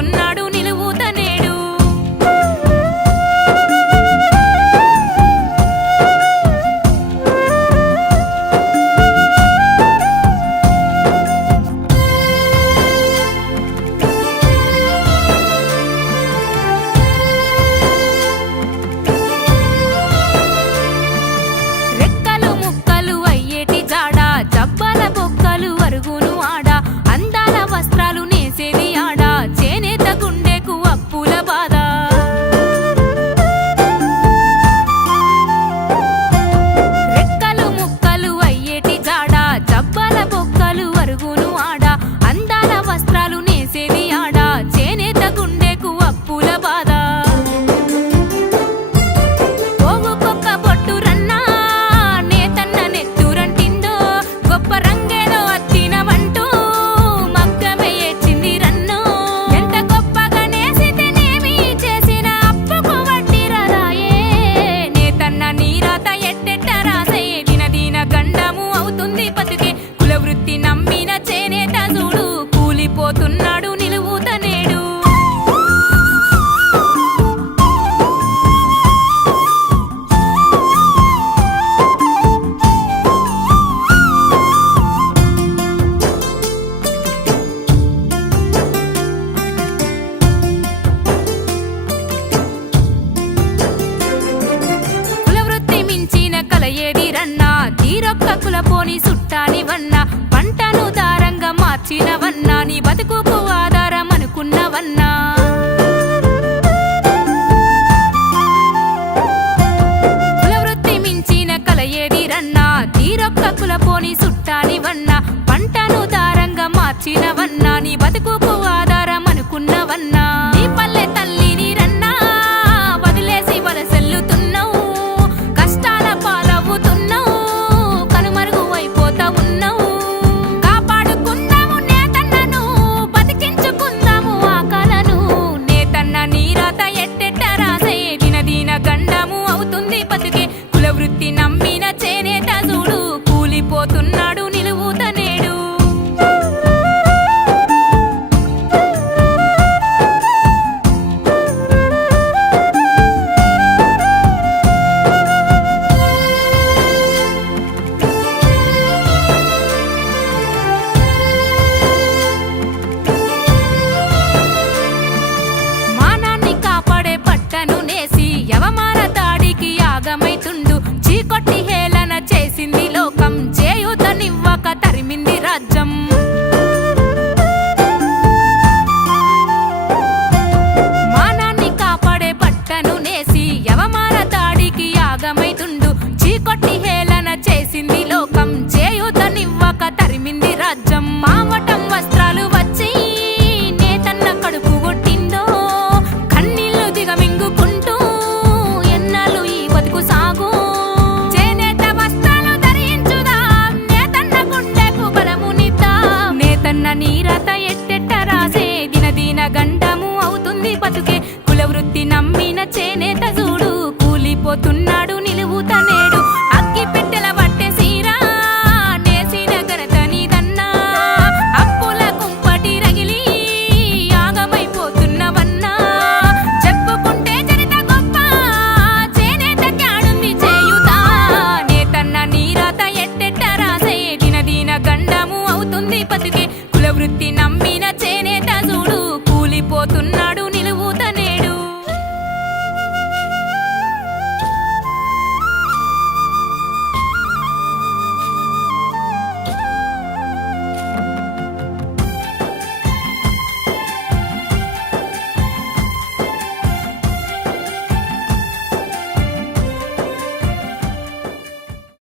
కూలిపోతున్నాడు నిలువుతనేడు. రెక్కలు ముక్కలు అయ్యేటి జాడ, జబ్బల బొక్కలు అరుగును ఆడ, అందాల వస్త్రాలు నేసేది ఆడ, చేనేత గుండెకు అప్పుల బాధ. రెక్కలు ముక్కలు అయ్యేటి జాడ, జబ్బల బొక్కలు అరుగును ఆడ, అందాల వస్త్రాలు నేసేది ఆడ, చేనేత గుండెకు అప్పుల బాధ. పోగుకొక్క బొట్టు రన్నా నేతన్న నెత్తురంటిందో, గొప్ప రంగేదో అత్తినవంటూ మగ్గమే ఏడ్చింది రన్నో. ఎంత గొప్పగా నేసితేనేమి చేసిన అప్పుకు వడ్డీ రాయే, నేతన్న నీరాత ఎట్టెట్ట రాసే, దినదిన గండము అవుతుంది బతుకే. కులవృత్తి నమ్మిన చేనేత చూడు కూలిపోతున్నాడు నిలువుతనేడు. కులవృత్తి మించిన కల ఏది రన్నా, తీరొక్క కులపోని సుట్టానివన్నా, పంటను దారంగా మార్చినవన్నా, నీ బతుకుకు ఆధారం అనుకున్నవన్నా. కులవృత్తి మించిన కల ఏది రన్నా, తీరొక్క కులపోని సుట్టానివన్నా, పంటను దారంగా మార్చినవన్నా, నీ బతుకుకు ఆధారం అనుకున్నవన్నా. నీ పల్లె తల్లిని రన్నా వదిలేసి వలసెల్లుతున్నావు, కష్టాల పాలవుతున్నావు, కనుమరుగు అయిపోతా ఉన్నావు. కాపాడుకుందాము నేతన్నను, బతికించుకుందాము ఆ కలను, నేతన్న నీరాత ఎట్టెట్ట రాసే, దినదిన గండము అవుతుంది బతుకే. కులవృత్తి నమ్మిన చేనేత చూడు కూలిపోతున్నాడు నిలువుతనేడు. మానాన్ని కాపాడే బట్టను నేసి యవమాన దాడికి యాగమైతుండు, చీకొట్టి హేళన చేసింది లోకం, చేయూతనివ్వక తరిమింది రాజ్యం. మానాన్ని కాపాడే బట్టను నేసి యవమాన దాడికి యాగమైతుండు, చీకొట్టి హేళన చేసింది లోకం, చేయూతనివ్వక తరిమింది రాజ్యం. మావటం వస్త్రాలు వచ్చి నేతన్న కడుపు కొట్టిందో, కన్నీళ్లు దిగమింగుకుంటూ ఎన్నాళ్ళు ఈ బతుకు సాగు. చేనేత వస్త్రాలు ధరించుదాం, నేతన్న గుండెకు బలమునిద్దాం, నేతన్న నీరాత ఎట్టెట్ట రాసే, దినదిన గండము అవుతుంది బతుకే. కులవృత్తి నమ్మిన చేనేత చూడు కూలిపోతున్నాడు నిలువుతనేడు. అగ్గి పెట్టెల పట్టె సీరా నేసిన ఘనత నీదన్నా, అప్పుల కుంపటి రగిలి యాగమైపోతున్నవన్నా. చెప్పుకుంటే చరిత గొప్ప, చేనేత క్యాడుంది చేయుతా, నేతన్న నీరాత ఎట్టెట్ట రాసే, దినదిన గండము అవుతుంది బతుకే. కులవృత్తి నమ్మి